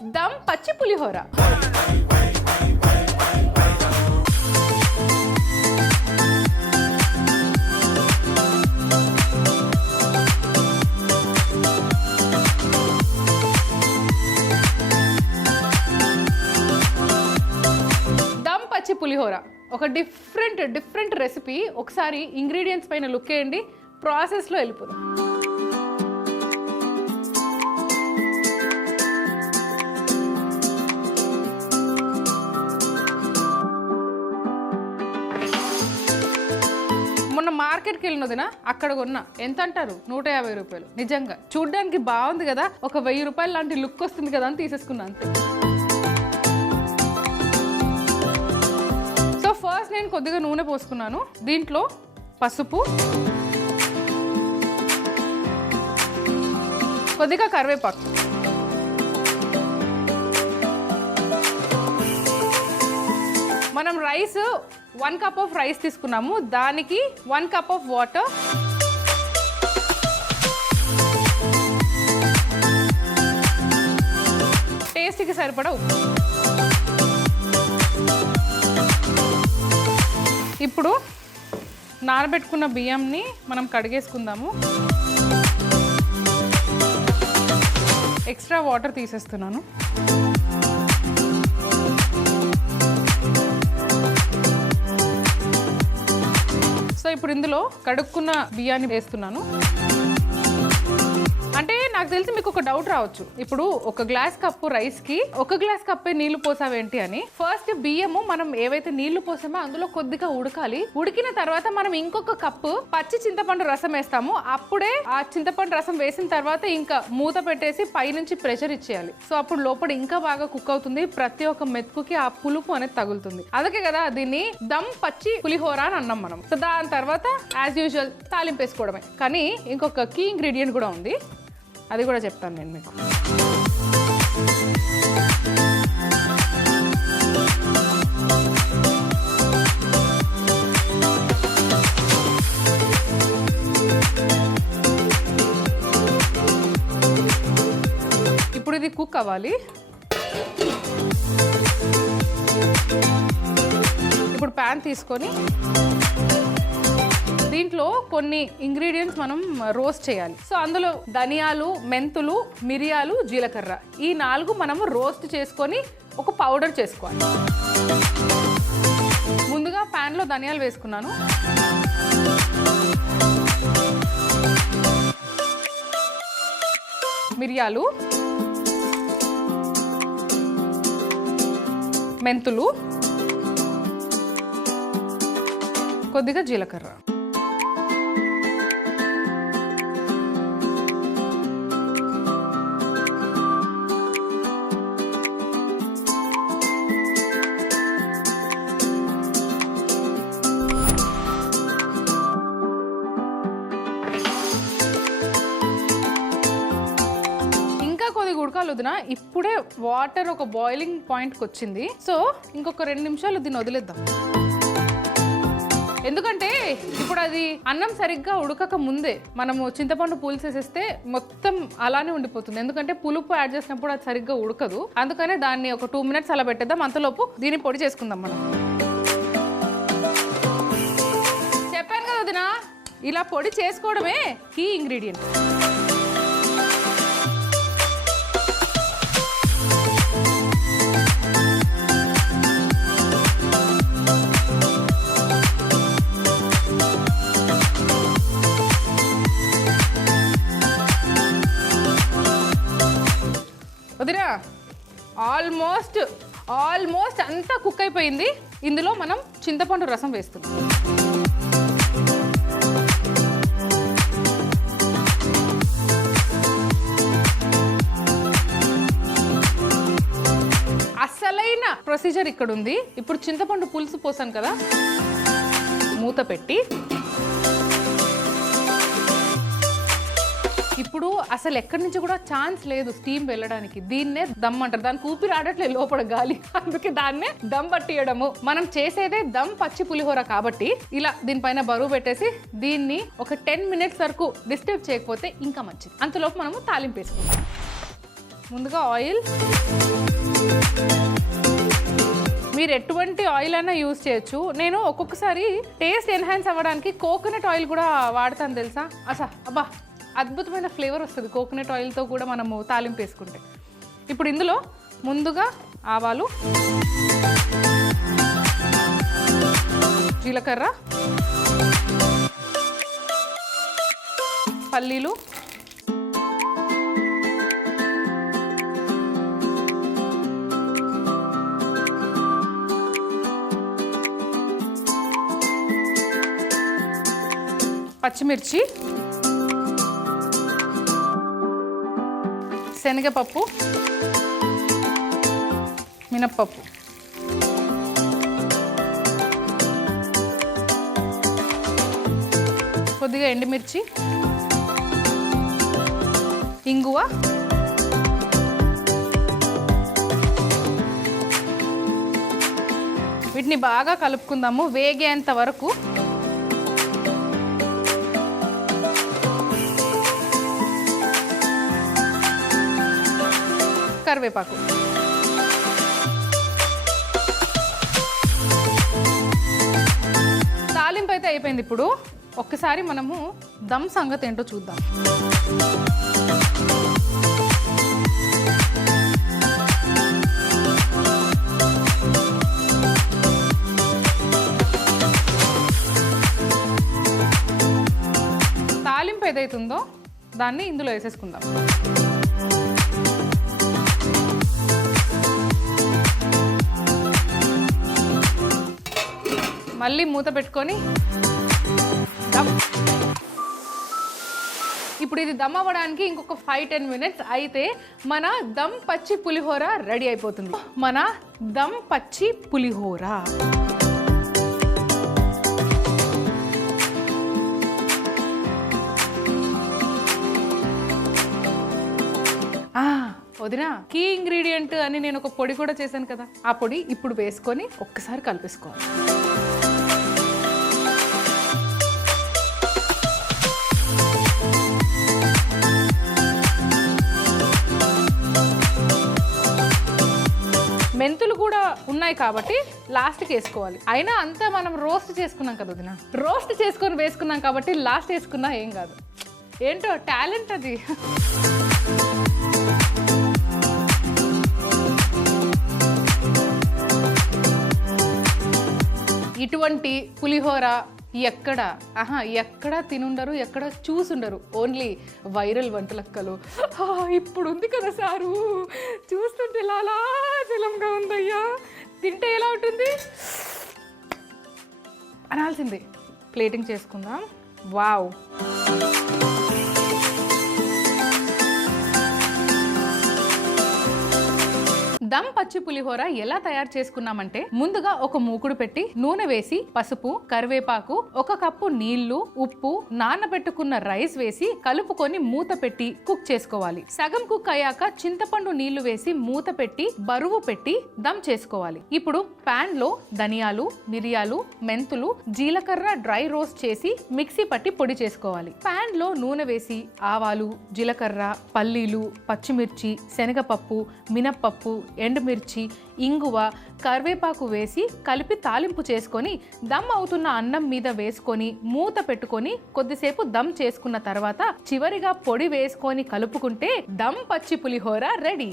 దమ్ పచ్చి పులిహోర. దమ్ పచ్చి పులిహోర ఒక డిఫరెంట్ రెసిపీ. ఒకసారి ఇంగ్రీడియంట్స్ పైన లుక్ వేయండి, ప్రాసెస్లో వెళ్ళిపోదాం. మొన్న మార్కెట్కి వెళ్ళినదినా, అక్కడ కొన్న ఎంత అంటారు, 150 రూపాయలు. నిజంగా చూడ్డానికి బాగుంది కదా, ఒక 1000 రూపాయలు లాంటి లుక్ వస్తుంది కదా అని తీసేసుకున్నా అంతే. సో ఫస్ట్ నేను కొద్దిగా నూనె పోసుకున్నాను. దీంట్లో పసుపు, కొద్దిగా కరివేపాకు, మనం రైస్ 1 కప్ ఆఫ్ రైస్ తీసుకున్నాము, దానికి 1 కప్ ఆఫ్ వాటర్, టేస్ట్కి సరిపడా ఉప్పు. ఇప్పుడు నానబెట్టుకున్న బియ్యంని మనం కడిగేసుకుందాము. ఎక్స్ట్రా వాటర్ తీసేస్తున్నాను. సో ఇప్పుడు ఇందులో కడుక్కున్న బియ్యాన్ని వేస్తున్నాను. అంటే నాకు తెలిసి మీకు ఒక డౌట్ రావచ్చు, ఇప్పుడు 1 గ్లాస్ కప్పు రైస్కి 1 గ్లాస్ కప్పే నీళ్లు పోసావేంటి అని. ఫస్ట్ బియ్యము మనం ఏవైతే నీళ్లు పోసామో అందులో కొద్దిగా ఉడకాలి. ఉడికిన తర్వాత మనం ఇంకొక కప్పు పచ్చి చింతపండు రసం వేస్తాము. అప్పుడే ఆ చింతపండు రసం వేసిన తర్వాత ఇంకా మూత పెట్టేసి పైనుంచి ప్రెషర్ ఇచ్చేయాలి. సో అప్పుడు లోపల ఇంకా బాగా కుక్ అవుతుంది, ప్రతి ఒక్క మెతుకుకి ఆ పులుపు అనేది తగులుతుంది. అందుకే కదా దీన్ని దమ్ పచ్చి పులిహోర అని అన్నాం మనం. సో దాని తర్వాత యాజ్ యూజువల్ తాలింపు వేసుకోవడమే. కానీ ఇంకొక కీ ఇంగ్రీడియంట్ కూడా ఉంది, అది కూడా చెప్తాను నేను మీకు. ఇప్పుడు ఇది కుక్ అవ్వాలి. ఇప్పుడు ప్యాన్ తీసుకొని దీంట్లో కొన్ని ఇంగ్రీడియంట్స్ మనం రోస్ట్ చేయాలి. సో అందులో ధనియాలు, మెంతులు, మిరియాలు, జీలకర్ర, ఈ 4 మనము రోస్ట్ చేసుకొని ఒక పౌడర్ చేసుకోవాలి. ముందుగా ప్యాన్లో ధనియాలు వేసుకున్నాను. మిరియాలు, మెంతులు, కొద్దిగా జీలకర్ర. ఉడకాలి వదినా. ఇప్పుడే వాటర్ ఒక బాయిలింగ్ పాయింట్కి వచ్చింది. సో ఇంకొక 2 నిమిషాలు దీన్ని వదిలేద్దాం. ఎందుకంటే ఇప్పుడు అది అన్నం సరిగ్గా ఉడకక ముందే మనము చింతపండు పులుసు వేసేస్తే మొత్తం అలానే ఉండిపోతుంది. ఎందుకంటే పులుపు యాడ్ చేసినప్పుడు అది సరిగ్గా ఉడకదు. అందుకనే దాన్ని ఒక 2 మినిట్స్ అలా పెట్టేద్దాం. అంతలోపు దీన్ని పొడి చేసుకుందాం మనం. చెప్పాను కదా వదినా, ఇలా పొడి చేసుకోవడమే కీ ఇంగ్రీడియంట్. వదినా ఆల్మోస్ట్ అంతా కుక్ అయిపోయింది. ఇందులో మనం చింతపండు రసం వేస్తున్నాం. అసలైన ప్రొసీజర్ ఇక్కడ ఉంది. ఇప్పుడు చింతపండు పులుసు పోసాను కదా, మూత పెట్టి ఇప్పుడు అసలు ఎక్కడి నుంచి కూడా ఛాన్స్ లేదు స్టీమ్ వెళ్ళడానికి. దీన్నే దమ్ అంటారు. దానికి ఊపిరి ఆడట్లేదు లోపల గాలి, అందుకే దాన్నే దమ్ పట్టియడము. మనం చేసేదే దమ్ పచ్చి పులిహోర కాబట్టి ఇలా దీనిపైన బరువు పెట్టేసి దీన్ని ఒక 10 మినిట్స్ వరకు డిస్టర్బ్ చేయకపోతే ఇంకా మంచిది. అంతలోపు మనము తాలింపు వేసుకుంటాం. ముందుగా ఆయిల్, మీరు ఎటువంటి ఆయిల్ అయినా యూజ్ చేయొచ్చు. నేను ఒక్కొక్కసారి టేస్ట్ ఎన్హాన్స్ అవ్వడానికి కోకోనట్ ఆయిల్ కూడా వాడతాను తెలుసా. అబ్బా అద్భుతమైన ఫ్లేవర్ వస్తుంది కోకోనట్ ఆయిల్తో కూడా మనము తాలింపు వేసుకుంటే. ఇప్పుడు ఇందులో ముందుగా ఆవాలు, జీలకర్ర, పల్లీలు, పచ్చిమిర్చి, శనగపప్పు, మినప్పప్పు, కొద్దిగా ఎండుమిర్చి, ఇంగువ, వీటిని బాగా కలుపుకుందాము వేగేంత వరకు. కరివేపాకు, తాలింపు అయితే అయిపోయింది. ఇప్పుడు ఒక్కసారి మనము దమ్ సంగతి ఏంటో చూద్దాం. తాలింపు ఏదైతుందో దాన్ని ఇందులో వేసేసుకుందాం. మళ్ళీ మూత పెట్టుకొని దమ్. ఇప్పుడు ఇది దమ్ అవ్వడానికి ఇంకొక 5-10 మినిట్స్ అయితే మన దమ్ పచ్చి పులిహోర రెడీ అయిపోతుంది. మన దమ్ పచ్చి పులిహోర వదినా, కీ ఇంగ్రీడియంట్ అని నేను ఒక పొడి కూడా చేశాను కదా, ఆ పొడి ఇప్పుడు వేసుకొని ఒక్కసారి కలిపేసుకోవాలి. మెంతులు కూడా ఉన్నాయి కాబట్టి లాస్ట్కి వేసుకోవాలి. అయినా అంతా మనం రోస్ట్ చేసుకున్నాం కదా వదినా, రోస్ట్ చేసుకొని వేసుకున్నాం కాబట్టి లాస్ట్ వేసుకున్నా ఏం కాదు. ఏంటో టాలెంట్ అది. ఇటువంటి పులిహోర ఎక్కడ తినుండరు, ఎక్కడ చూసుండరు. Only viral వంటలక్కలు. ఇప్పుడు ఉంది కదా సారు, చూస్తుంటే లాలాజలంగా ఉందయ్యా, తింటే ఎలా ఉంటుంది అనాల్సిందే. ప్లేటింగ్ చేసుకుందాం. వావ్, దమ్ పచ్చి పులిహోర ఎలా తయారు చేసుకున్నామంటే, ముందుగా ఒక మూకుడు పెట్టి నూనె వేసి పసుపు, కరివేపాకు, 1 కప్పు నీళ్లు, ఉప్పు, నానబెట్టుకున్న రైస్ వేసి కలుపుకొని మూత పెట్టి కుక్ చేసుకోవాలి. సగం కుక్ అయ్యాక చింతపండు నీళ్లు వేసి మూత పెట్టి బరువు పెట్టి దమ్ చేసుకోవాలి. ఇప్పుడు పాన్ లో ధనియాలు, మిరియాలు, మెంతులు, జీలకర్ర డ్రై రోస్ట్ చేసి మిక్సీ పట్టి పొడి చేసుకోవాలి. పాన్ లో నూనె వేసి ఆవాలు, జీలకర్ర, పల్లీలు, పచ్చిమిర్చి, శనగపప్పు, మినప్పప్పు, ఎండుమిర్చి, ఇంగువ, కరివేపాకు వేసి కలిపి తాలింపు చేసుకొని దమ్ అవుతున్న అన్నం మీద వేసుకొని మూత పెట్టుకొని కొద్దిసేపు దమ్ చేసుకున్న తర్వాత చివరిగా పొడి వేసుకొని కలుపుకుంటే దమ్ పచ్చి పులిహోర రెడీ.